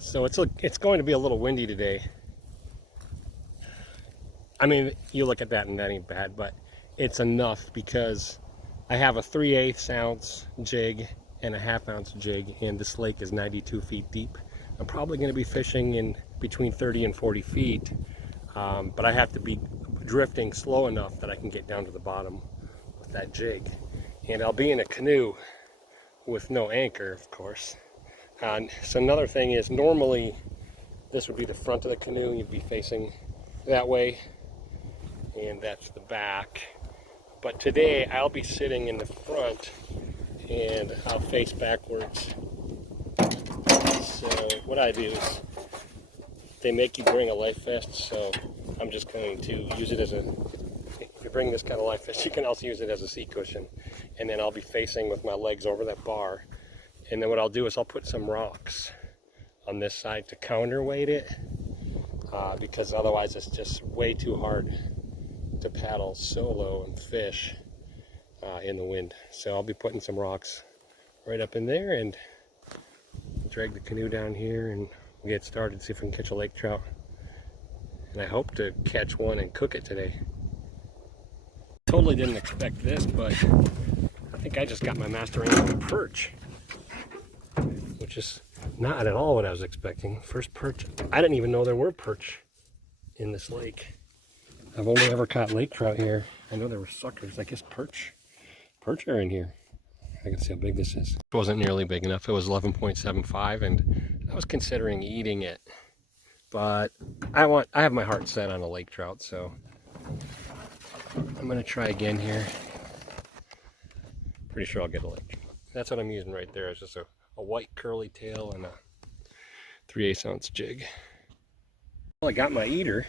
So it's going to be a little windy today. I mean, you look at that and that ain't bad, but it's enough because I have a 3/8 ounce jig and a 1/2 ounce jig, and this lake is 92 feet deep. I'm probably going to be fishing in between 30 and 40 feet, but I have to be drifting slow enough that I can get down to the bottom with that jig. And I'll be in a canoe with no anchor, of course. So another thing is, normally this would be the front of the canoe, you'd be facing that way, and that's the back. But today I'll be sitting in the front and I'll face backwards. So what I do is, they make you bring a life vest, so I'm just going to use it as a, if you bring this kind of life vest, you can also use it as a seat cushion. And then I'll be facing with my legs over that bar. And then what I'll do is I'll put some rocks on this side to counterweight it, because otherwise it's just way too hard to paddle solo and fish in the wind. So I'll be putting some rocks right up in there and drag the canoe down here and we'll get started, see if we can catch a lake trout. And I hope to catch one and cook it today. Totally didn't expect this, but I think I just got my master angler a perch, which is not at all what I was expecting. First perch. I didn't even know there were perch in this lake. I've only ever caught lake trout here. I know there were suckers. I guess perch are in here. I can see how big this is. It wasn't nearly big enough. It was 11.75, and I was considering eating it, but I have my heart set on a lake trout, so I'm gonna try again here. Pretty sure I'll get a lake. That's what I'm using right there. It's just a white curly tail and a 3/8 ounce jig. Well, I got my eater.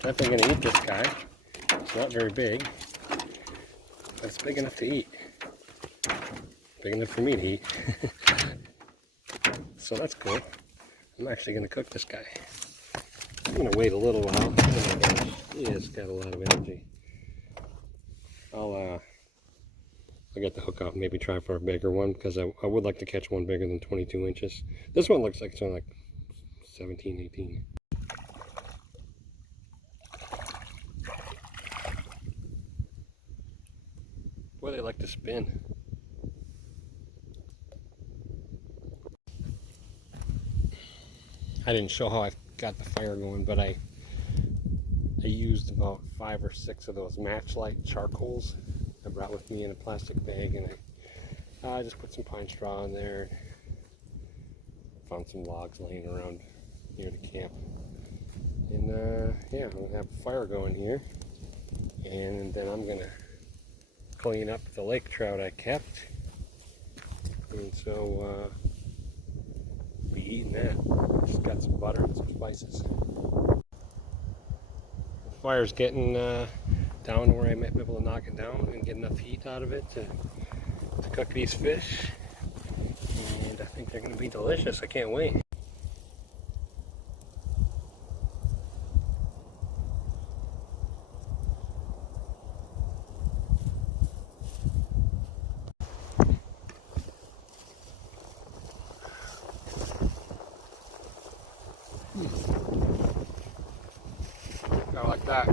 Definitely gonna eat this guy. It's not very big, but it's big enough to eat. Big enough for me to eat. So that's cool. I'm actually gonna cook this guy. I'm gonna wait a little while. Oh my gosh, he has got a lot of energy. I'll get the hook out and maybe try for a bigger one, because I would like to catch one bigger than 22 inches. This one looks like it's only like 17, 18. Boy, they like to spin. I didn't show how I got the fire going, but I used about 5 or 6 of those matchlight charcoals I brought with me in a plastic bag, and I just put some pine straw in there. Found some logs laying around near the camp, and yeah, I'm gonna have a fire going here, and then I'm gonna clean up the lake trout I kept, and so be eating that. Just got some butter and some spices. The fire's getting down to where I might be able to knock it down and get enough heat out of it to cook these fish, and I think they're going to be delicious. I can't wait. I like that.